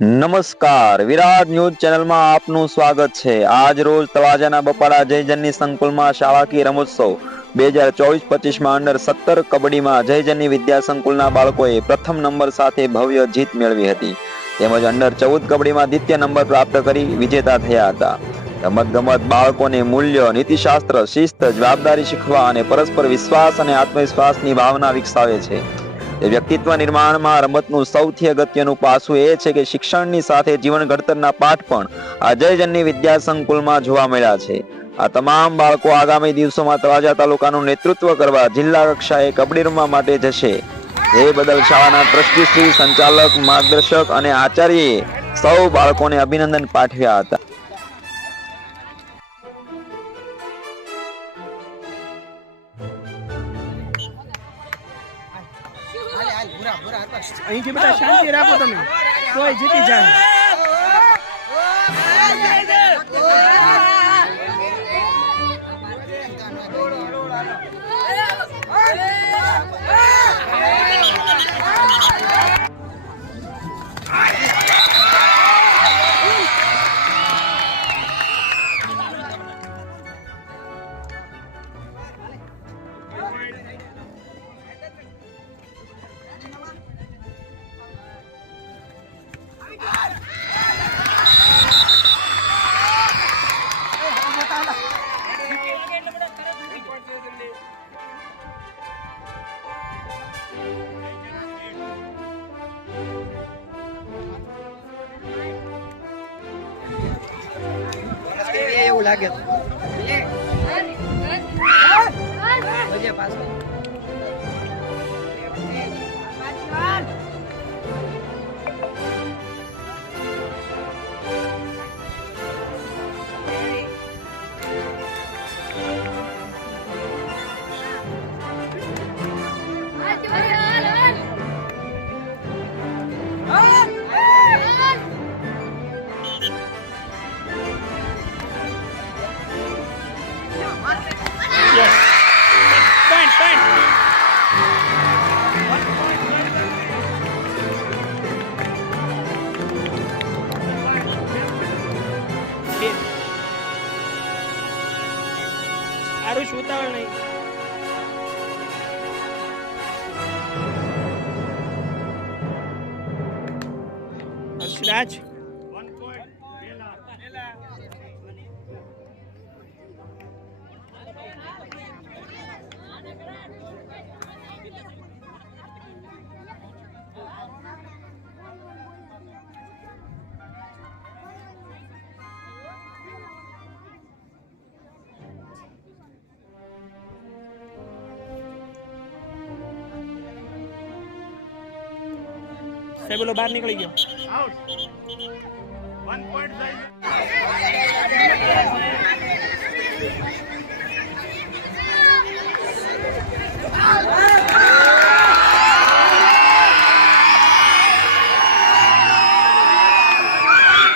નમસ્કાર, વિરાટ ન્યૂઝ ચેનલમાં આપનું સ્વાગત છે। આજ રોજ તળાજાના બપાડા જયજનની સંકુલમાં શાળાકીય રમોત્સવ 2024-25માં અંડર 17 કબડ્ડીમાં જયજનની વિદ્યા સંકુલના બાળકોએ પ્રથમ નંબર સાથે ભવ્ય જીત મેળવી હતી, તેમજ અંડર 14 કબડ્ડીમાં દ્વિતીય નંબર પ્રાપ્ત કરી વિજેતા થયા હતા। રમતગમત બાળકોને મૂલ્ય, નીતિશાસ્ત્ર, શિસ્ત, જવાબદારી શીખવા અને પરસ્પર વિશ્વાસ અને આત્મવિશ્વાસની ભાવના વિકસાવે છે। વ્યક્તિત્વ નિર્માણમાં રમતનું સૌથી અગત્યનું પાસું એ છે કે શિક્ષણની સાથે જીવન ઘડતરના પાઠ પણ આ જયજનની વિદ્યા સંકુલમાં જોવા મળ્યા છે। આ તમામ બાળકો આગામી દિવસોમાં તળાજા તાલુકાનું નેતૃત્વ કરવા જિલ્લા કક્ષાએ કબડ્ડી રમવા માટે જશે। એ બદલ શાળાના ટ્રસ્ટીશ્રી, સંચાલક, માર્ગદર્શક અને આચાર્યએ સૌ બાળકોને અભિનંદન પાઠવ્યા હતા। અહીંથી બધા શાંતિ રાખો, તમે કોઈ જીતી જાય। એવું લાગે આરુષ ઉતાવળ નહીં। હર્ષરાજ બોલો, બહાર નીકળી ગયો। Out 1 point